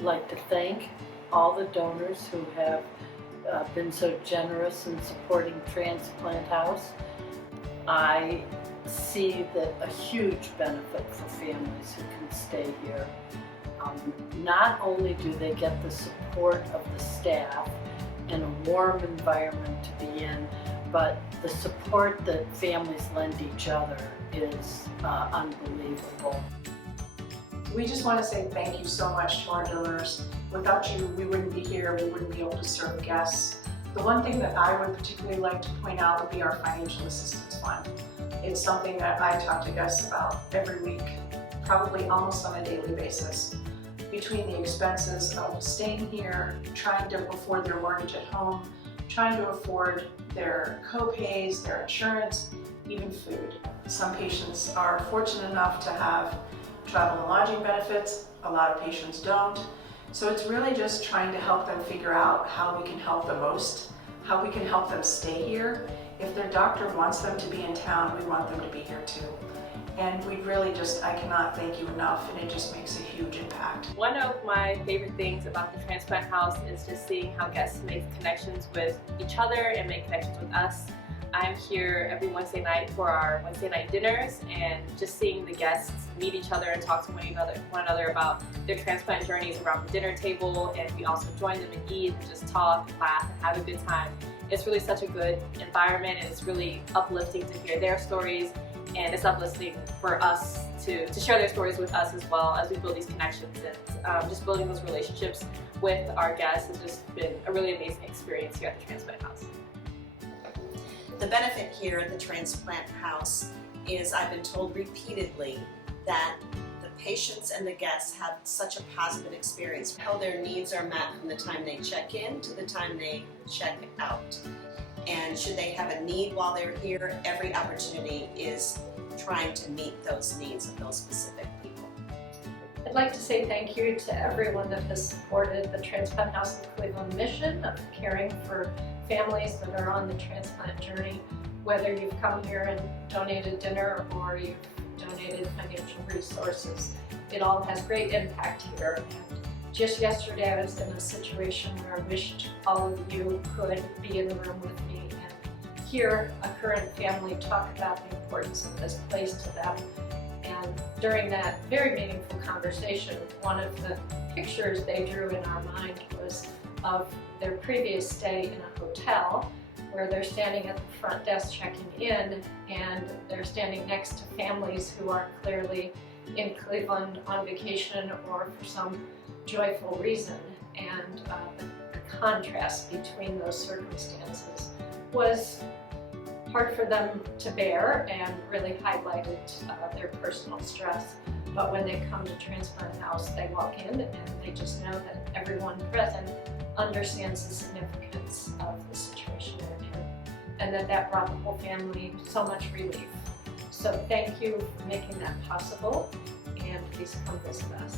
like to thank all the donors who have been so generous in supporting Transplant House. I see that a huge benefit for families who can stay here. Not only do they get the support of the staff and a warm environment to be in, but the support that families lend each other is unbelievable. We just want to say thank you so much to our donors. Without you, we wouldn't be here, we wouldn't be able to serve guests. The one thing that I would particularly like to point out would be our financial assistance fund. It's something that I talk to guests about every week, probably almost on a daily basis. Between the expenses of staying here, trying to afford their mortgage at home, trying to afford their co-pays, their insurance, even food. Some patients are fortunate enough to have travel and lodging benefits. A lot of patients don't. So it's really just trying to help them figure out how we can help the most, how we can help them stay here. If their doctor wants them to be in town, we want them to be here too. And we really just, I cannot thank you enough, and it just makes a huge impact. One of my favorite things about the Transplant House is just seeing how guests make connections with each other and make connections with us. I'm here every Wednesday night for our Wednesday night dinners, and just seeing the guests meet each other and talk to one another about their transplant journeys around the dinner table, and we also join them and eat and just talk and laugh and have a good time. It's really such a good environment, and it's really uplifting to hear their stories, and it's uplifting for us to share their stories with us as well as we build these connections, and just building those relationships with our guests has just been a really amazing experience here at the Transplant House. The benefit here at the Transplant House is, I've been told repeatedly, that the patients and the guests have such a positive experience. How their needs are met from the time they check in to the time they check out. And should they have a need while they're here, every opportunity is trying to meet those needs of those specific people. I'd like to say thank you to everyone that has supported the Transplant House of Cleveland mission of caring for families that are on the transplant journey, whether you've come here and donated dinner or you've donated financial resources. It all has great impact here. And just yesterday I was in a situation where I wished all of you could be in the room with me and hear a current family talk about the importance of this place to them. And during that very meaningful conversation, one of the pictures they drew in our mind was of their previous stay in a hotel, where they're standing at the front desk checking in, and they're standing next to families who are clearly in Cleveland on vacation or for some joyful reason. And the contrast between those circumstances was hard for them to bear and really highlighted their personal stress. But when they come to Transplant House, they walk in and they just know that everyone present understands the significance of the situation they're in, and that brought the whole family so much relief. So thank you for making that possible, and please come visit us.